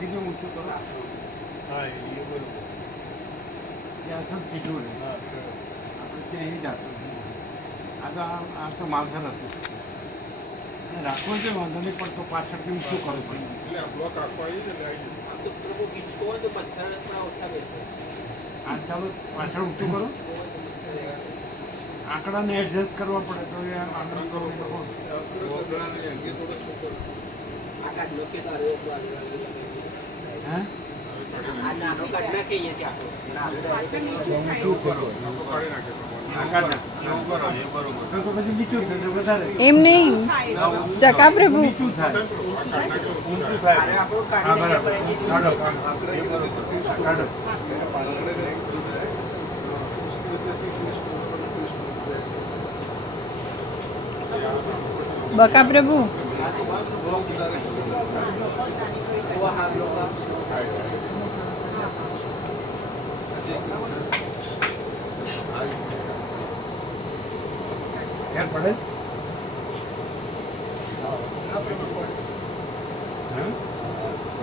અહીંથી જો ઊંચું કરો. હા એ બરોબર. ત્યાં સબ સીધું રહે. હા આપણે ત્યાં અહીં જતું. આ તો માલસર હતું. અને રાખવું છે વાંધો નહીં, પણ તો પાછળથી ઊંચું કરવું પડે. એટલે આ બ્લોક રાખવા આવી છે એટલે આ ચાલો પાછળ ઊંચું કરો. આંકડાને એડજસ્ટ કરવા પડે તો એ આંકડો કરો એ લોકો. અંગે થોડો છોકરો હે ઊંચું કરો પાડી નાખે આકાર નાખ. એવું કરો એ બરોબર. તો પછી નીચું થશે વધારે. એમ નહીં ચકા પ્રભુ નીચું થાય. ઊંચું થાય. હા બરાબર. કાઢો એ બરોબર. કાઢો. બકા પ્રભુ યાર પડે.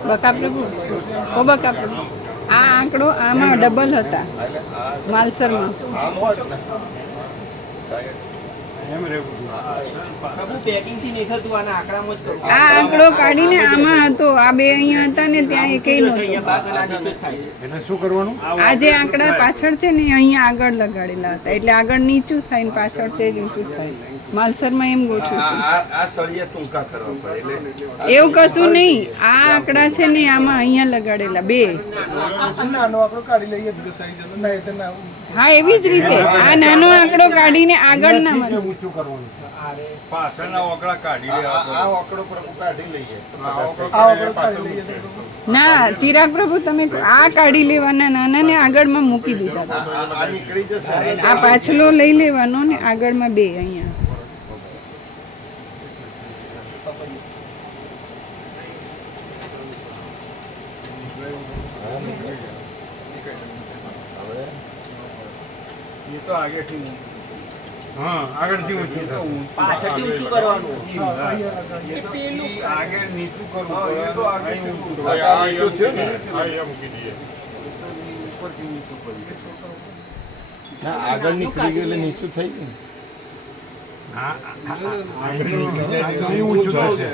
બકા પ્રભુ ઓ બકા પ્રભુ આ આંકડો આમાં ડબલ હતા માલસરમાં. એમ રહેવું. આ આંકડો કાઢીને આમાં હતો, આ બે અહીંયા હતા ને ત્યાં એકેય નહોતો. એટલે શું કરવાનું? આ જે આંકડા પાછળ છે ને અહીંયા આગળ લગાડેલા હતા, એટલે આગળ નીચું થાય ને પાછળ છે ઊંચું થાય. માલસરમાં એમ ગોઠવ્યું હતું. આ સળિયા ટૂંકા કરવા પડે એટલે એવું કશું નહીં, આ આંકડા છે ને આમાં અહીંયા લગાડેલા બે. નાનો આંકડો કાઢી લઈએ તો સાઈઝ ના એ તો ના હા એવી જ રીતે આ નાનો આંકડો કાઢીને આગળના માં. ઊંચું કરવાનું. પાછળના ઓકળા કાઢી લે આ આંકડો પર કાઢી લઈએ આ ઓકળો કાઢી લઈએ ના ચિરાગ પ્રભુ તમે આ કાઢી લેવાના નાના ને આગળમાં મૂકી દીધા હતા. આ નીકળી જશે આ પાછલો લઈ લેવાનો ને આગળમાં બે અહીંયા. એ તો આગળથી હા આગળથી ઊંચું થાય. પાછળથી ઊંચું કરવાનું આગળ નીચું કરવું એ તો આગળ અહીં ઊંચું ઊંચું થાય. થાય. આ નીચું થયું ને આ મૂકી દઈએ ઉપરથી ઊંચું કરીએ. આગળ નીકળી ગયું એટલે નીચું થઈ ગયું હા અહીં ઊંચું થશે.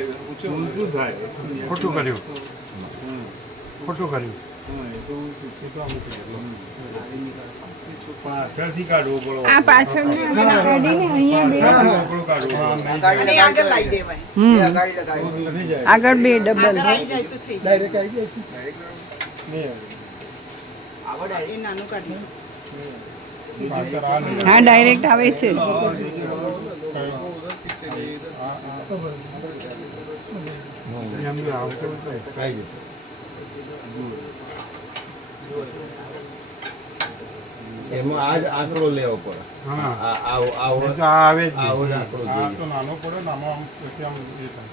ઊંચું થાય. ખોટું કર્યું. ખોટું કર્યું. પાછળથી કાઢવું પડે આ પાછળ કાઢીને અહીંયા બે. ઓકળો કાઢવું પડે. આગળ બે ડબલ. ડાયરેક્ટ આવી જાય નહીં હા ડાયરેક્ટ આવે છે. એમને આવતું નથી. એમાં આ જ આંકડો લેવો પડે હા આવો એ તો આ આવે જ આવો જ નહીં. આંકડો આ જોઈએ તો નાનો પડે ને આમાં આમ પછી આમ એ થાય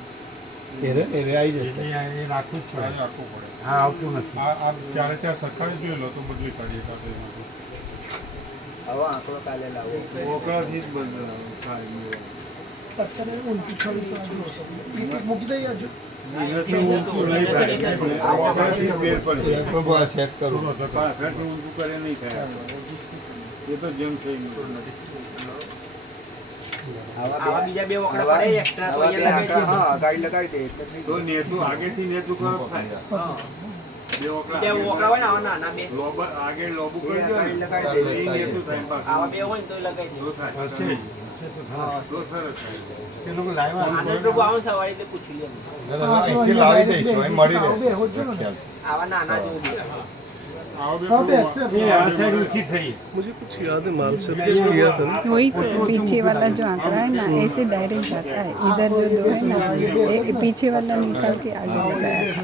એ આવી જશે એટલે એ રાખવું જ આ પડે. રાખવું પડે હા આવતું નથી. આ ત્યારે ત્યાં સરકારે જોઈ લો તો બદલી કાઢીએ સાથે ઓકળાથી જ એનાથી ઊંચું નહીં થાય. ઓકળાથી જ બેર પડી જાય. પ્રભુ આ સેટ કરું પાછળથી ઊંચું કરે નહીં થાય એ તો જેમ છે એમ. તો નેતું આગળથી નેતું કરો થાય બે ઓકળા લોબા આગળ લોબુ કરી દો ને તો એ નેતું થાય પાછું. તો થાય હશે. તો સરસ થાય. એ લોકો લાવ્યા. અહીંથી લાવી દઈશું અહીં મળી રહેશે આવો બે એ આ સાઈડ ઊંચી થઈ. मुझे कुछ याद है मालसर में किया था ना वही तो पीछे वाला जो आंकड़ा है ना ऐसे डायरेक्ट जाता है, इधर जो दो है ना ये पीछे वाला निकल के आगे लगाया था,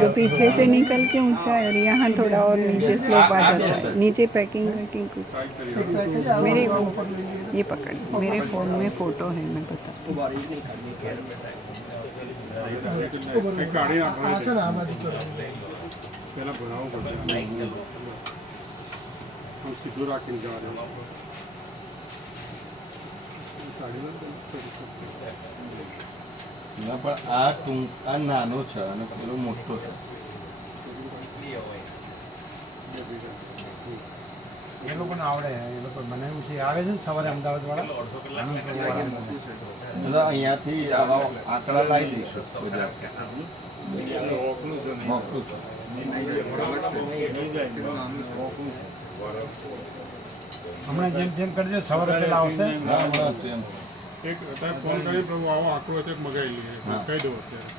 तो पीछे से निकल के ऊंचा है और यहाँ थोड़ा और नीचे स्लोप आ जाता है. नीचे पैकिंग वैकिंग कुछ मेरे ये पकड़ मेरे फ़ोन में फ़ोटो है मैं बता. એ કાઢી નાખો પેલા ભરાવો પડશે આમ સીધું રાખીને જવા દેવાનું. ના પણ આ આ નાનો છે અને પેલો મોટો છે લોકોને આવડે એ લોકો બનાવ્યું છે આવે છે ને સવારે અમદાવાદ વાળા એટલે અહીંયાથી આવા આંકડા લાવી દઈશું બધા. મોકલું છું. હમણાં જેમ જેમ કરજો સવારે પેલા આવશે હા, હમણાં જ એમ. એક અત્યારે ફોન કરી પ્રભુ આવો આંકડો હતો એક મગાવી લઈએ હા. કહી દો અત્યારે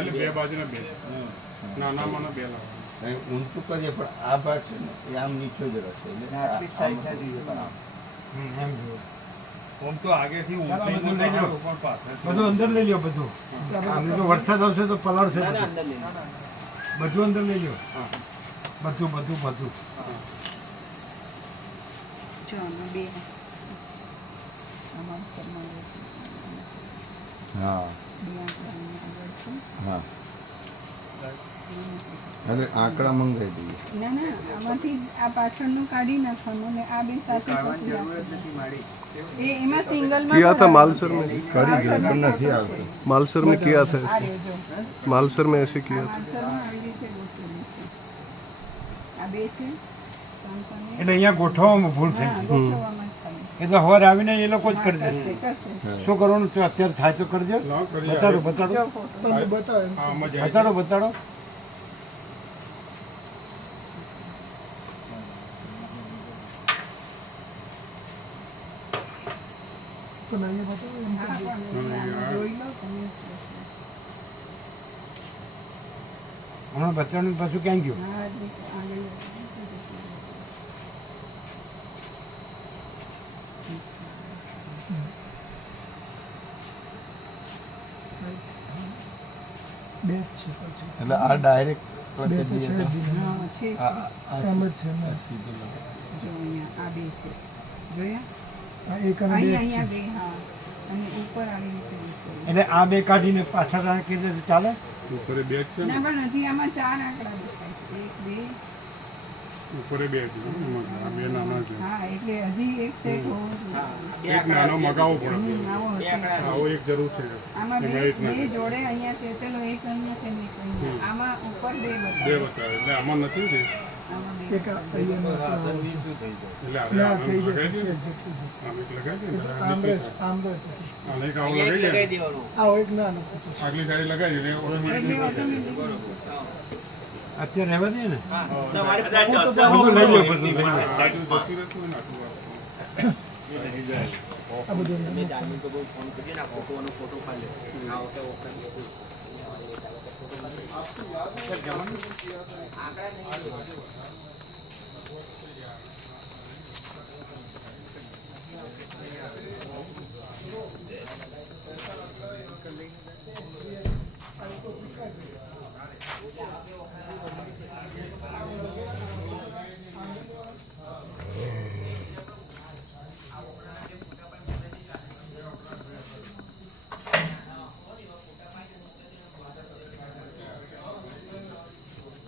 એટલે બે બાજુના બે નાનામાં બે લાવવાના અહીં ઊંચું કરીએ પણ આ ભાગ છે ને એ આમ નીચો જ રહેશે એટલે એમ જુઓ આમ તો આગેથી ચાલો, ઊંચાઈ બધું લઈ લો. પણ પાછળ બધું અંદર લઈ લો બધું આમ જો વરસાદ આવશે તો પલાળશે બધું. બધું અંદર લઈ લો બધું બધું બધું જો આમાં બે આમાં સરમાવે છે. હા બે આંકડા અહીંયા આગળ છે. હા એટલે આંકડા મંગાવી દઈએ. ના ના આમાંથી જ આ પાછળનું કાઢી નાખવાનું અને આ બે સાથે સાથે રાખવાનું. એ એમાં સિંગલમાં किया था मालसर में કરી દીધું પણ નથી આવતું. मालसर में किया था આ રહ્યો જો मालसर में ऐसे किया था માનસરમાં આવી રીતે ગોઠવેલું છે. આ બે છે સામસામે. એટલે અહીંયા ગોઠવવામાં ભૂલ થઈ હા, ગઈ ગોઠવવામાં જ ખાલી. એટલે સવારે આવીને એ લોકો જ કરી કરશે દેશે કરશે શું કરવાનું છે અત્યારે થાય તો કરજો લાવ કરીએ બતાડો બતાડો જો ફોટો આમાં જાય બતાડો બતાડો હા પણ આમાં જોઈ લો તમે. હમણાં બચ્ચાનું પાછું ક્યાં ગયું હા આગળ એટલે આ ડાયરેક્ટ હા છે છે. સીધું લગાવો. જો અહીંયા આ બે છે જોયા અહીંયા બે હા અને ઉપર આવી રીતે મૂકેલું. એટલે આ બે કાઢીને પાછળ રાખી દે તો ચાલે ઉપરે બે જ છે ને ના પણ હજી આમાં ચાર આંકડા દેખાય છે. એક બે ઉપરે બે જ છે ને. આ બે નાના છે હા એટલે હજી એક સેટ હોવો જોઈએ. એક નાનો મગાવવો પડે આવો હશે. આવો એક જરૂર છે આમાં એમાં બે એક ના બે જોડે અહીંયા છે ચલો એક અહીંયા છે ને એક અહીંયા આમાં ઉપર બે બે બતાવે બતાવે એટલે આમાં નથી ને આમાં બે એટલે આપણે આમ લગાવી દઈએ ને. આમ એક લગાવી દઈએ ને. આને એક આવો લગાવી દઈએ ને. આગલી સાઈડ લગાવી દઈએ એટલે એટલે automatic automatic અત્યારે રહેવા દે ને બધું લઈ લો બધું લઈ લો સાઈડ જતું રહેતું હોય ને આટલું